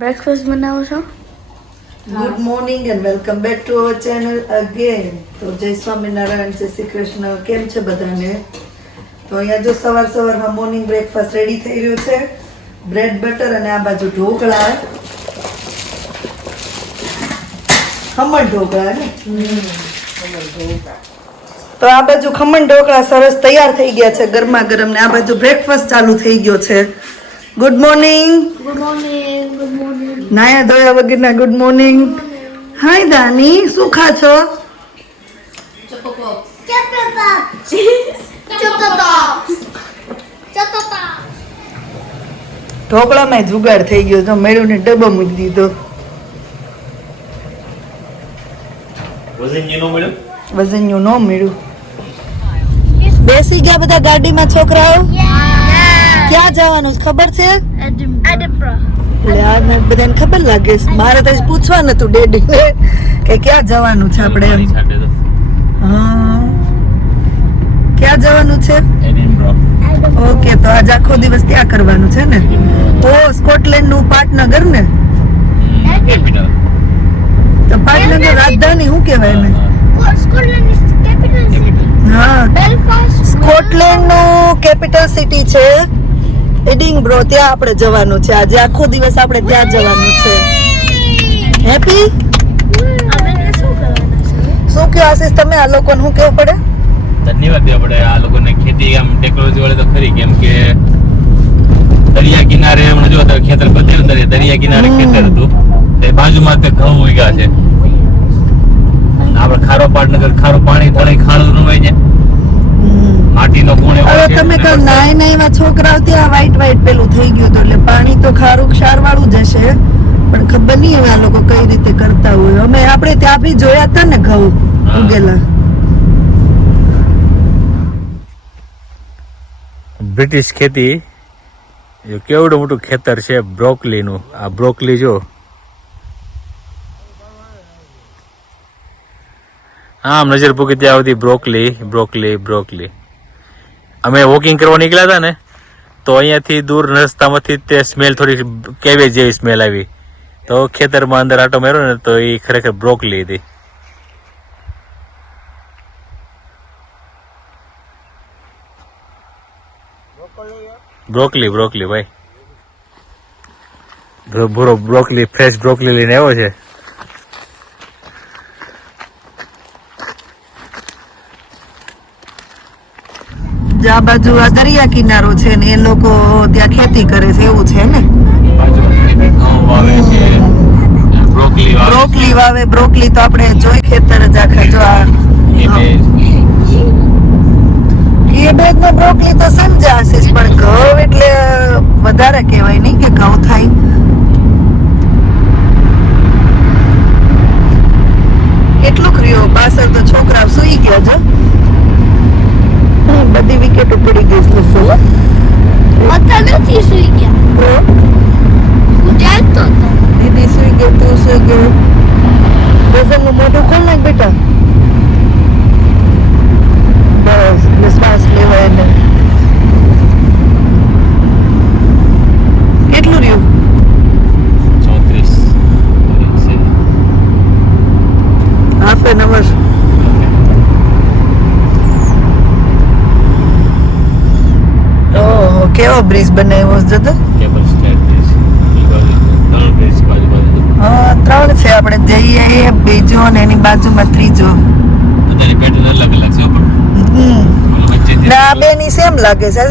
Breakfast બનાવો છો? Good morning and welcome back to our channel again તો જય સ્વામિનારાયણ જય શ્રી કૃષ્ણ. કેમ છે બધાને? તો અહીંયા જો સવાર સવારમાં મોર્નિંગ બ્રેકફાસ્ટ રેડી થઈ રહ્યું છે. બ્રેડ બટર અને આ બાજુ ઢોકળા. ખમણ ઢોકળા ને? તો આ બાજુ ખમણ ઢોકળા સરસ તૈયાર થઈ ગયા છે ગરમા ગરમ ને આ બાજુ બ્રેકફાસ્ટ ચાલુ થઈ ગયો છે. Good morning good morning good morning નાયા ધોયા વગરના ગુડ મોર્નિંગ હાય દાની શું ખા છો? ઢોકળામાં જુગાડ થઈ ગયો તો મેળું ને ડબ્બો મૂકી દીધો. વજન નો મળ્યો? મળ્યું. બેસી ગયા બધા ગાડીમાં છોકરાઓ? ક્યાં જવાનું છે? ખબર છે? એટલે બધાને ખબર લાગે છે. મારે તો હજી પૂછવા નતું ડેડી કે ક્યાં જવાનું છે આપણે એમ. હા. ક્યાં જવાનું છે? ઓકે તો આજ આખો દિવસ ત્યાં કરવાનું છે ને? તો સ્કોટલેન્ડનું? પાટનગર ને તો પાટનગર રાજધાની શું કહેવાય ને હા સ્કોટલેન્ડનું કેપિટલ સિટી છે. એડિંગબ્રો ત્યાં આપણે જવાનું છે. આજે આખો દિવસ આપણે ત્યાં જવાનું છે. હેપી શું કયો આશીષ તમે આ લોકોને શું કેવું પડે? ધન્યવાદ દેવા પડે. આ લોકોને ખેતી આમ ટેકનોલોજી વાળે તો ખરી કેમ કે દરિયા કિનારે હમણાં જો તો ખેતર ને દરિયા કિનારે ખેતર હતું. તે બાજુમાં તે ઘઉં ઉગ્યા છે. આપણે ખારો પાટનગર ખારું પાણી ખાડું નું હોય છે. માટીનો ગુણ હવે તમે કહો નાય નાયમાં છોકરાઓ ત્યાં વ્હાઈટ વ્હાઈટ પેલું થઈ ગયું હતું એટલે પાણી તો ખારું ક્ષાર વાળું જ હશે. પણ ખબર નહીં આ લોકો કઈ રીતે કરતા હોય. અમે આપણે ત્યાં બી જોયા હતા ને ઘઉં ઉગેલા. બ્રિટિશ ખેતી કેવડું મોટું ખેતર છે બ્રોકલીનું? આ બ્રોકલી જો. આમ નજર પૂકી ત્યાં સુધી બ્રોકલી બ્રોકલી બ્રોકલી. અમે વોકિંગ કરવા નીકળ્યા હતા ને, તો અહીંયાથી દૂર રસ્તામાંથી તે સ્મેલ થોડી કેવી જેવી સ્મેલ આવી. તો ખેતરમાં અંદર આટો મેરો ને, તો એ ખરેખર બ્રોકલી હતી. બ્રોકલી બ્રોકલી ભાઈ. Bro- bro broccoli fresh broccoli લઈને આવ્યો છે. જે આ બાજુ આ દરિયા કિનારો છે ને એ લોકો ત્યાં ખેતી કરે છે એવું છે ને? બ્રોકલી વાવે બ્રોકલી તો આપણે જોઈ ખેતર જ આખા જો આ બેગ નો બ્રોકલી તો સમજાશે પણ ઘઉં એટલે વધારે કહેવાય નહીં કે ઘઉં થાય. કેટલું રહ્યો? પાછળ તો છોકરા સુઈ ગયા છે હમ, બધી વિકેટ પડી ગઈ છે શું નથી સુઈ ગયા. હું ચાલતો હતો. દીદી સુઈ ગયો તું સુઈ ગયો. વજનનું મોઢું ખોલ નાખ બેટા. બસ એટલે શ્વાસ લેવાય ને કેટલું રહ્યું? ચોત્રીસ. હાફ એન કેવો બ્રિજ બનાવ્યો છે દાદા? કેબલ સ્ટેટ બ્રિજ ત્રણ બ્રિજ બાજુ બાજુ હા ત્રણ છે આપણે. જઈએ એ બીજો ને એની બાજુમાં ત્રીજો. બધાની પેટર્ન અલગ અલગ છે પણ. ના બે ની સેમ લાગે છે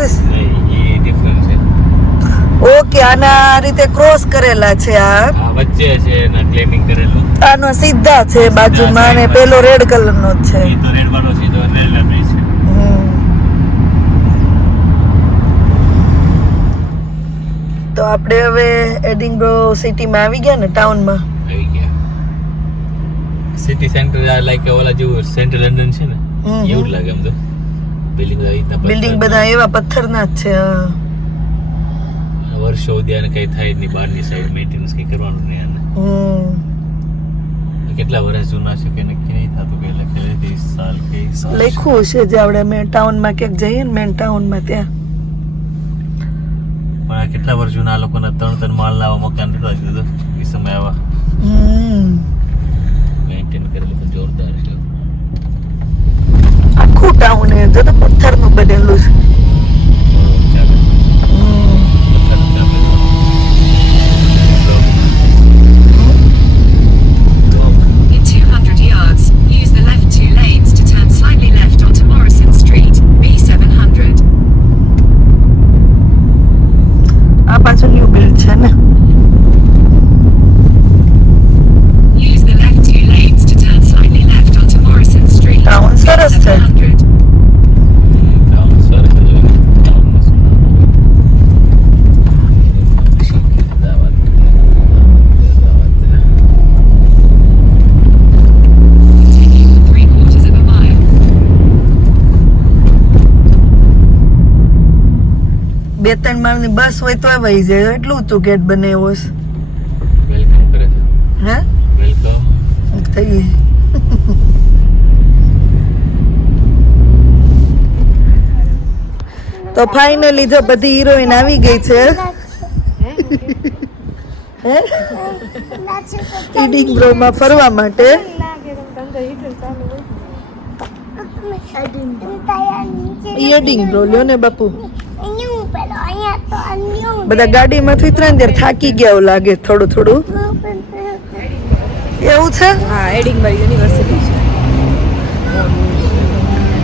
ઓકે આના રીતે ક્રોસ કરેલા છે આ. વચ્ચે છે એના ક્લેમિંગ કરેલું. આનો સીધા છે બાજુમાં અને પેલો રેડ કલર નો જ છે. એ તો રેડ વાળો છે તો રેલવે બ્રિજ છે હમ. તો આપણે હવે એડિંગ્રો સિટીમાં આવી ગયા ને ટાઉનમાં? આવી ગયા. સિટી સેન્ટર લાઈક ઓલા જેવું સેન્ટ્રલ લંડન છે ને એવું લાગે એમ તો. બિલ્ડિંગ આવી બિલ્ડિંગ બધા એવા પથ્થરના જ છે. વર્ષો સુધી આને કઈ થાય નહીં બહારની સાઈડ મેન્ટેનન્સ કઈ કરવાનું નહીં આને. કેટલા વર્ષ જૂના છે કે નક્કી નહીં થતું કે લખેલું ત્રીસ સાલ કે લખ્યું છે. જે આપણે મેન ટાઉનમાં ક્યાંક જઈએ ને મેન ટાઉનમાં ત્યાં. પણ આ કેટલા વર્ષ જૂના આ લોકોના ત્રણ ત્રણ માલ લાવવા મકાન નતા કીધું એ સમય આવા. મેન્ટેન કરેલું પણ જોરદાર છે. આખું ટાઉન એ તો પથ્થરનું બનેલું છે. બે ત્રણ માળની બસ હોય તો વહી જાય. એટલું તું ગેટ બને એવો છે. હે? થઈ તો ફાઇનલી જો બધી હિરોઈન આવી ગઈ છે. હે? ઈડિંગ બ્રોમાં ફરવા માટે. ઈડિંગ બ્રો લ્યો ને બાપુ. બધા ગાડીમાંથી ત્રણ દેર થાકી ગયા એવું લાગે થોડું થોડું. એવું છે? હા એડિંગબર્ગ યુનિવર્સિટી છે.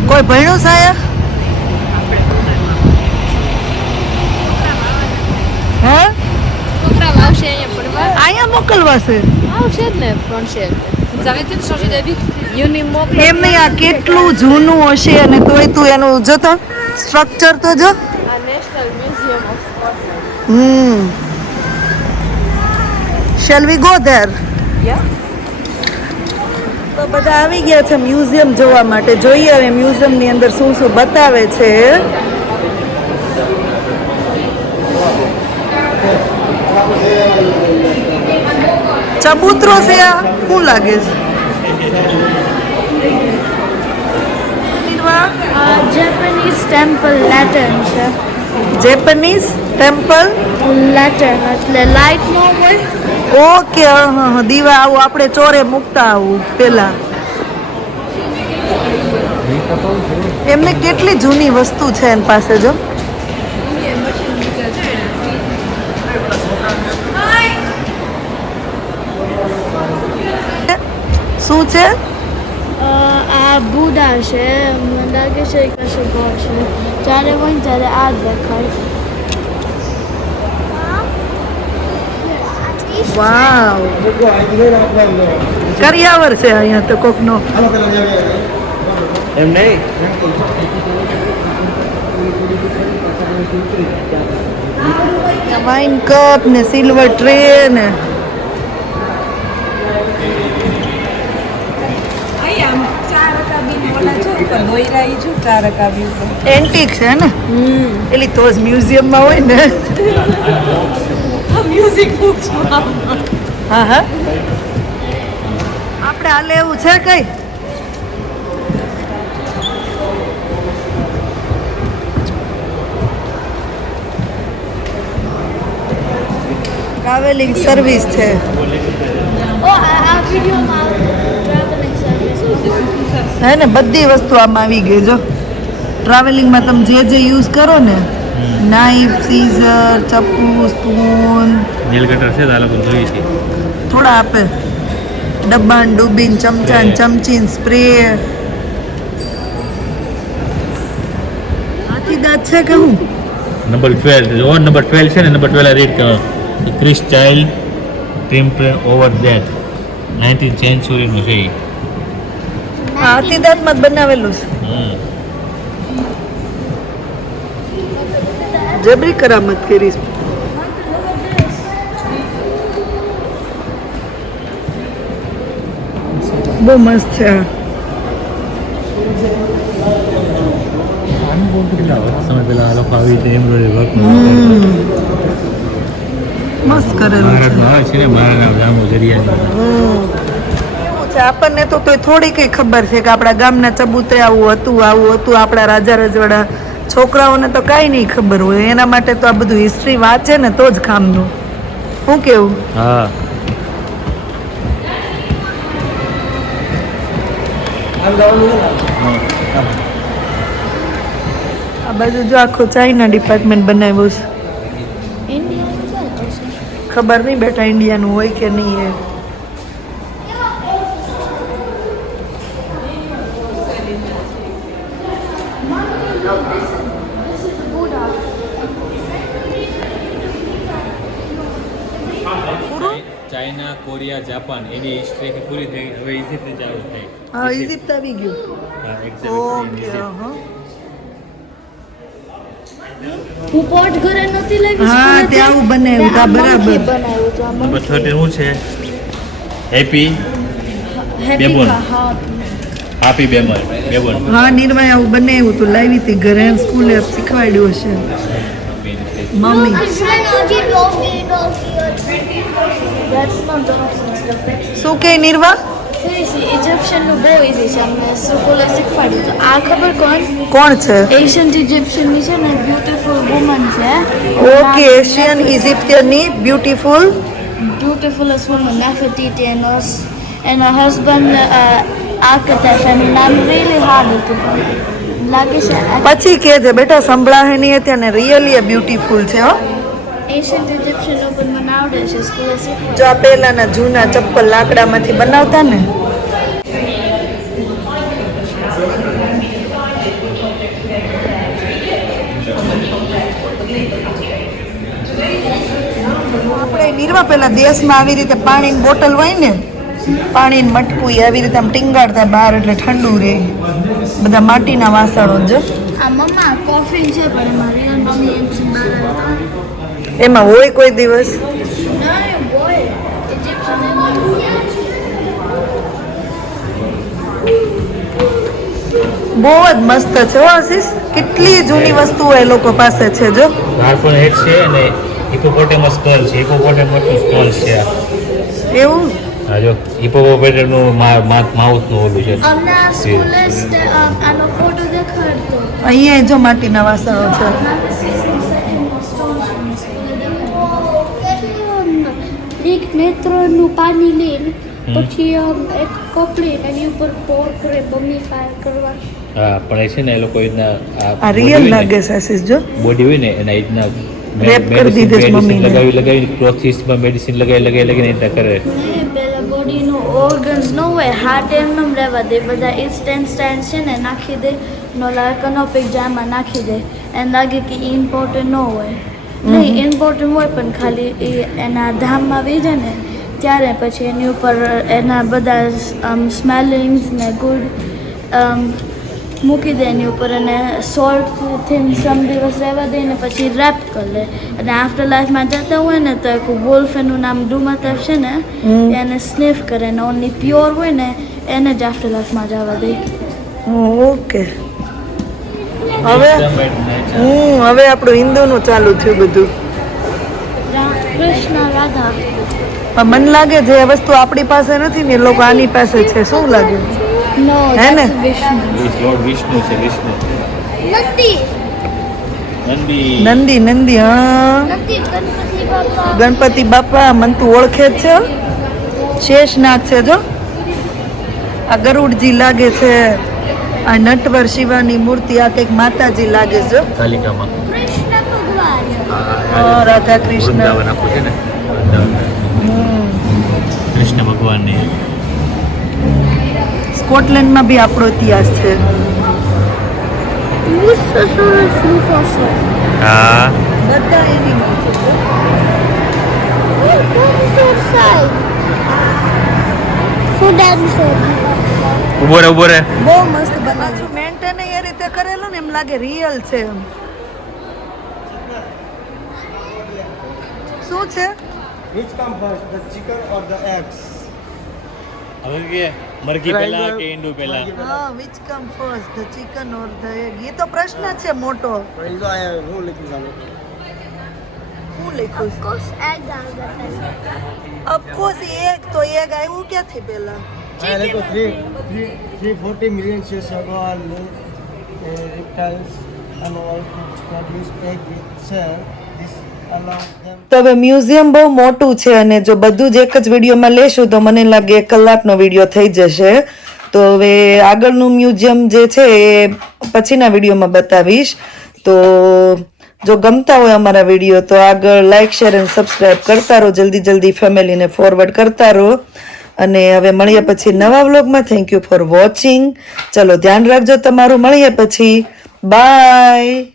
કોઈ ભણ્યું સાયા હે? અહીંયા મોકલવા છે? આવશે જ ને આ કેટલું જૂનું હશે અને તોય તું એનું જોતો સ્ટ્રક્ચર તો જો. Hmm shall we go there યા તો બધા આવી ગયા છે મ્યુઝિયમ જોવા માટે. જોઈએ હવે મ્યુઝિયમની અંદર શું શું બતાવે છે. ચબૂતરો છે આ? શું લાગે છે? જેપનીઝ ટેમ્પલ લેટન છે. જેપનીઝ ટેમ્પલ લેટર્ન એટલે લાઇટ નો હોય. ઓકે હા દીવા આવું આપણે ચોરે મૂકતા આવું પેલા. એમને કેટલી જૂની વસ્તુ છે એની પાસે જો? શું છે? આ બુડા છે. મને લાગે છે કશું છે. જ્યારે હોય ત્યારે આ દેખાય. વાવ કરિયાવર છે અહીંયા તો કોકનો એમ નહીં વાઇન કપ ને સિલ્વર ટ્રે ને એન્ટિક છે ને પેલી તો જ મ્યુઝિયમમાં હોય ને હા હા. આપણે હાલે એવું છે કઈ? ટ્રાવેલિંગ સર્વિસ છે. ઓ આ આ વિડીયોમાં ટ્રાવેલિંગ સર્વિસ હે ને બધી વસ્તુ આમાં આવી ગઈ જો. ટ્રાવેલિંગમાં તમે જે જે યુઝ કરો ને નાઈફ સીઝર ચપ્પુ સ્પૂન નીલ ગટર છે તો પણ જોઈ છે થોડા આપે. ડબ્બાન ડૂબીન ચમચાન ચમચીન સ્પ્રે હાથી દાંત છે કે હું? નંબર ટ્વેલ્વ જો નંબર ટ્વેલ્વ છે ને નંબર ટ્વેલ્વ રીડ કરો Chris child trim train over that nineteen સેન્ચુરીનું છે હાથી દાંતમાં બનાવેલું છે. હમ. જબરી કરામત કરી. બહુ મસ્ત છે. સમય પહેલા આ લોકો આવી રીતે એમ્બ્રોઇડરી વર્ક મસ્ત કરેલું છે. આવે છે ને મહારાણા જામુ જરિયાની આપણને તો તોય થોડી કઈ ખબર છે કે આપણા ગામના ચબૂતરે આવું હતું આવું હતું આપણા રાજા રજવાડા છોકરાઓને તો કાંઈ નહીં ખબર હોય. એના માટે તો આ બધું હિસ્ટ્રી વાંચે ને તો જ કામનું. શું કેવું? હા. આ બાજુ જો આખો ચાઇના ડિપાર્ટમેન્ટ બનાવ્યું છે. ખબર નહીં બેટા ઇન્ડિયાનું હોય કે નહીં એ. કોરિયા જાપાન એની હિસ્ટ્રી પૂરી થઈ. હવે ઇજિપ્ત ચાલુ થઈ હા ઇજિપ્ત આવી ગયું. હા, ઓકે ઇજિપ્ત. હા હું. પોટ ઘરે નહોતી લાવી હા, ત્યાં આવું બનાવ્યું, હા, બરાબર. નંબર મમકી. થર્ટીન શું છે? હેપી બેબોન. હા. હાપી બેમર બેબન. હા નિર્મય આવું બનાવ્યું તું લાવી હતી ઘરે સ્કૂલે શીખવાડ્યું હશે. Mummy. That's not the option stuff. That's શું કે નિર્વા Seriously, Egyptian નું બહુ easy છે અમને સ્કૂલે શીખવાડ્યું હતું આ ખબર કોણ કોણ છે એશિયન્ટ ઇજિપ્શિયનની છે ને બ્યુટીફુલ વુમન છે okay ancient ઇજિપ્તિયનની beautiful Nefertiti, and her, and her husband, uh, architect, and નામ really hard હતું લાગે છે પછી કે છે બેટા સંભળાહે નહીં અને રિયલી બ્યુટીફુલ છે હો એશિયન્ટ ઇજિપ્શિયનનું મને આવડે છે સ્કૂલે શીખવાડ્યું જો આ પહેલાના જૂના ચપ્પલ લાકડામાંથી બનાવતા ને? આપણે નિર્વા પેલા દેશમાં આવી રીતે પાણીની બોટલ હોય ને પાણીની મટકું આવી રીતે આમ ટીંગાડતા બહાર એટલે ઠંડુ રહે. બધા માટીના વાસણો જો. આ મમ્મા કોફી છે પણ મારી મમ્મી એમ એમાં હોય કોઈ દિવસ? બહુ જ મસ્ત છે હો આશીષ. કેટલી જૂની વસ્તુઓ એ લોકો પાસે છે જો. પણ હેડ છે અને હિપોપોટેમસ સ્કલ છે. હિપોપોટેમસનું સ્કલ છે એવું? હા જો. ઓલું છે. સ્કૂલે સ્ટે- અ, આનો ફોટો દેખાડતો અહીંયા જો માટીના વાસણો છે. નેત્રનું પાણી લઈને પછી આમ એક કપડી એની ઉપર પોર કરે બમી ફાયર કરવા. હા પણ એ છે ને એ લોકો રીતના આ રિયલ લાગે છે આશીષ જો. બોડી હોય ને એના રીતના Wrap કરી દીધે મેડિસિન મમ્મીને. લગાવી લગાવી ક્લોથિસમાં મેડિસિન લગાવી લગાવી લગાવીને એ રીતના કરે. પેલા બોડીનું ઓર્ગન્સ ન હોય હાર્ટ એમ નમ રહેવા દે. બધા ઇન્સ્ટન્ટ સ્ટેન્ડ છે ને નાખી દે. નો કનોપિક જામાં નાખી દે. એને લાગે કે ઇમ્પોર્ટન્ટ ન હોય. નહીં ઇમ્પોર્ટન્ટ હોય પણ ખાલી એ એના ધામમાં વી જાય ને ત્યારે પછી એની ઉપર એના બધા આમ સ્મેલિંગ્સ ને ગુડ મૂકી દે એની ઉપર અને સોલ્ટથી સમ દિવસ રહેવા દે ને પછી રેપ કરી લે. અને આફ્ટર લાઈફમાં જતા હોય ને તો એક વોલ્ફ એનું નામ ડુમત છે ને એને સ્નેફ કરે ને ઓનલી પ્યોર હોય ને એને જ આફ્ટર લાઈફમાં જવા દે. ઓકે હવે? હમ હવે આપણું હિન્દુનું ચાલુ થયું બધું. કૃષ્ણ રાધા. પણ મને લાગે છે એ વસ્તુ આપણી પાસે નથી ને એ લોકો આની પાસે છે. શું લાગે? હે ને? વિષ્ણુ છે વિષ્ણુ નંદી. નંદી. નંદી નંદી હા. ગણપતિ બાપા. ગણપતિ મન તું ઓળખે જ છે. શેષનાથ છે જો. આ ગરુડજી લાગે છે. આ નટવર શિવાની મૂર્તિ આ કંઈક માતાજી લાગે છે. કાલિકામાં. કૃષ્ણ ભગવાન. હા, રાધા કૃષ્ણ. છે ને? કૃષ્ણ ભગવાનની. સ્કોટલેન્ડમાં બી આપણો ઇતિહાસ છે. હા. બધા એનિમલ છે. જો. ઊભો રે ઊભો રે બહુ મસ્ત બનાવ્યું મેન્ટેન એ રીતે કરેલું ને એમ લાગે રિયલ છે એમ. શું છે? Which come first, the chicken or the eggs? હવે કે મરઘી પહેલા કે ઈંડુ પહેલા? હા which come first the chicken or the egg એ તો પ્રશ્ન છે મોટો. But તો know, હું લખી? લખ્યું કોસ એગ આવતા ઓફકોર્સ એગ તો એગ આવ્યું ક્યાંથી પહેલા? I three three three three million million వాళ్ళు ago, and to produce egg with shell. This allows them તો હવે મ્યુઝિયમ બહુ મોટું છે અને જો બધું જ એક જ વિડીયોમાં લેશું તો મને લાગે એક કલાકનો વીડિયો થઈ જશે. તો હવે આગળનું મ્યુઝિયમ જે છે એ પછીના વિડીયોમાં બતાવીશ. તો જો ગમતા હોય અમારા વીડિયો તો આગળ લાઇક શેર અને સબસ્ક્રાઈબ કરતા રહો. જલ્દી જલ્દી ફેમિલીને ફોરવર્ડ કરતા રહો. અને હવે મળીએ પછી નવા વ્લોગમાં. થેન્ક યુ ફોર વોચિંગ ચલો ધ્યાન રાખજો તમારું. મળીએ પછી. બાય